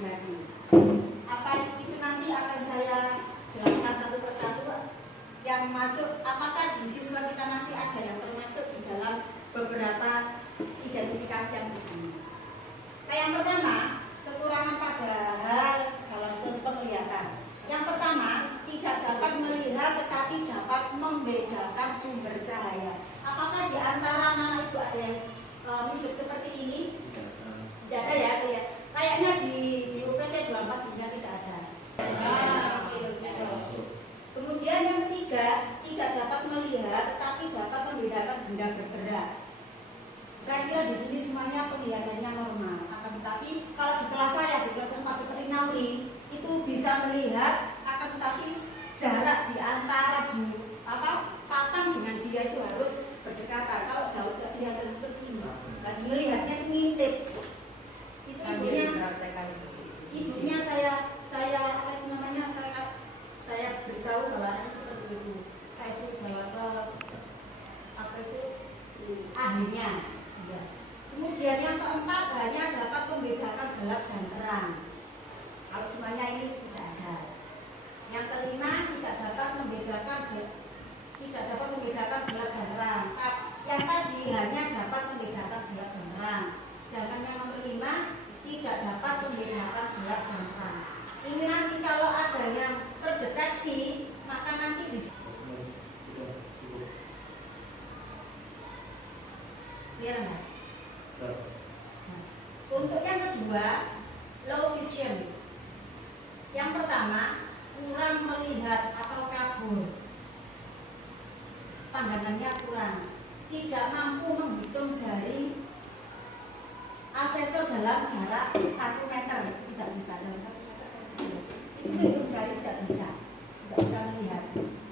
lagi-lagi. Apa itu nanti akan saya jelaskan satu persatu yang masuk, apakah di siswa kita nanti ada yang termasuk di dalam beberapa identifikasi yang di sini. Nah, yang pertama, kekurangan pada hal dalam penglihatan. Yang pertama, tidak dapat melihat tetapi dapat membedakan sumber cahaya. Apakah di antara anak itu ada yang hidup seperti ini? Tidak ada ya, kayaknya di UPT 24 sebenarnya tidak ada. Kemudian yang ketiga, tidak dapat melihat tetapi dapat membedakan benda bergerak. Saya kira di sini semuanya penglihatannya normal. Akan tetapi kalau di kelas saya, di kelas 4 seperti Nauri, itu bisa melihat, akan tetapi jarak di antara papan dengan dia itu harus berdekatan. Kalau jauh tidak kelihatan seperti ini. Lagi melihatnya itu ngintip. Itu ibunya saya beritahu bahwa ini seperti itu. Saya suruh bawa ke ahlinya. Ya. Kemudian yang keempat, hanya dapat membedakan gelap dan terang. Kalau semuanya ini tidak ada. Yang kelima, tidak dapat membedakan gelap dan terang. Yang tadi hanya dapat membedakan gelap dan terang. Sedangkan yang nomor 5 tidak dapat membedakan gelap dan terang. Ini nanti kalau ada yang terdeteksi, maka nanti di biar enggak? Nah, untuk yang kedua, low vision. Yang pertama, kurang melihat atau kabur. Pandangannya kurang. Tidak mampu menghitung jari asesor dalam jarak 1 meter. Tidak bisa dalam 1 meter. Itu menghitung jari tidak bisa melihat.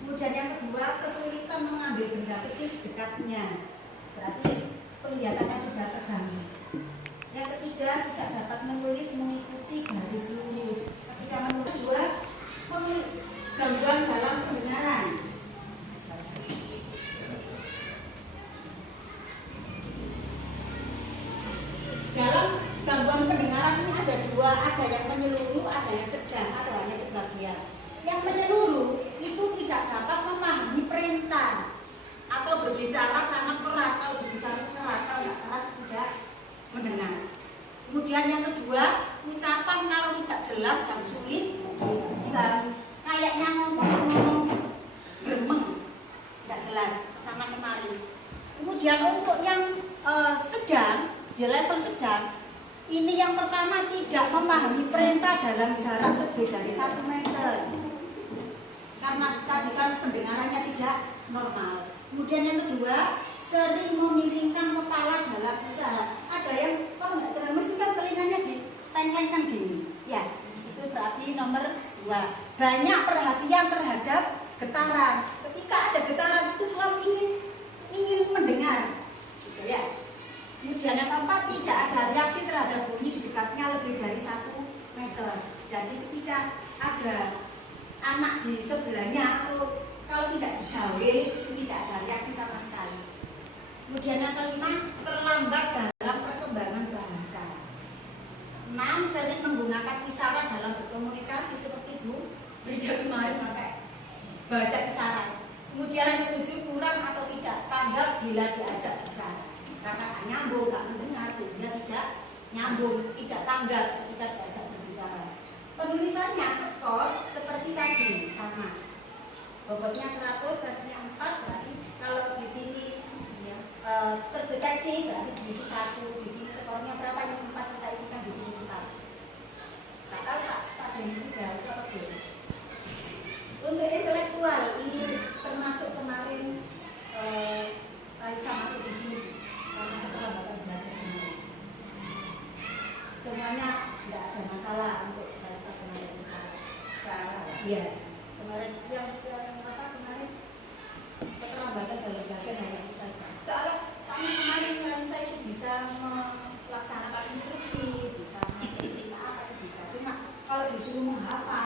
Kemudian yang kedua, kesulitan mengambil benda kecil dekatnya. Berarti penglihatannya sudah terganggu. Yang ketiga, tidak dapat menulis mengikuti garis lurus. Ketika menulis, kedua, gangguan dalam pendengaran. Dalam gangguan pendengaran ini ada dua, ada yang menyeluruh, ada yang sedang, ada hanya sebagian. Yang menyeluruh itu tidak dapat memahami perintah atau berbicara sangat keras. Kalau berbicara keras, kalau tidak keras tidak mendengar. Kemudian yang kedua, ucapan kalau tidak jelas dan sulit dikali. Kayaknya ngomong gremeng, tidak jelas, kesana kemari. Kemudian untuk yang sedang, di level sedang, ini yang pertama tidak memahami perintah dalam jarak lebih dari 1 meter. Karena tadi kan pendengarannya tidak normal. Kemudian yang kedua, sering memiringkan kepala dalam usaha. Ada yang kalau nggak terlalu mesti kan telinganya ditengkengkan gini. Ya, itu berarti nomor 2. Banyak perhatian terhadap getaran. Ketika ada getaran itu selalu ingin mendengar, gitu ya. Kemudian yang keempat, tidak ada reaksi terhadap bunyi di dekatnya lebih dari 1 meter. Jadi ketika ada anak di sebelahnya atau kalau tidak dijauhi itu tidak ada reaksi sama sekali. Kemudian yang kelima, terlambat dalam perkembangan bahasa. 6, sering menggunakan isyarat dalam berkomunikasi seperti Bu Frida kemarin pakai bahasa isyarat. Kemudian yang ke-7, kurang atau tidak tanggap bila diajak bicara. Karena tak nyambung, tak mendengar sehingga tidak nyambung, tidak tanggap ketika diajak berbicara. Penulisannya skor seperti tadi sama. Bobotnya 100, tadinya 4, berarti kalau di sini terdeteksi berarti diisi 1, di sini skornya berapa, yang 4 kita isikan di sini 4. Tak tahu Pak Denny sudah itu apa belum? Untuk intelektual ini termasuk kemarin Raisa masuk di sini karena keterlambatan belajar kemarin. Semuanya tidak ada masalah untuk Raisa kemarin. Iya, kemarin yang kemarin keterlambatan dalam belajar hanya itu saja. Soalnya kemarin Raisa itu bisa melaksanakan instruksi, bisa bisa. Cuma kalau disuruh menghafal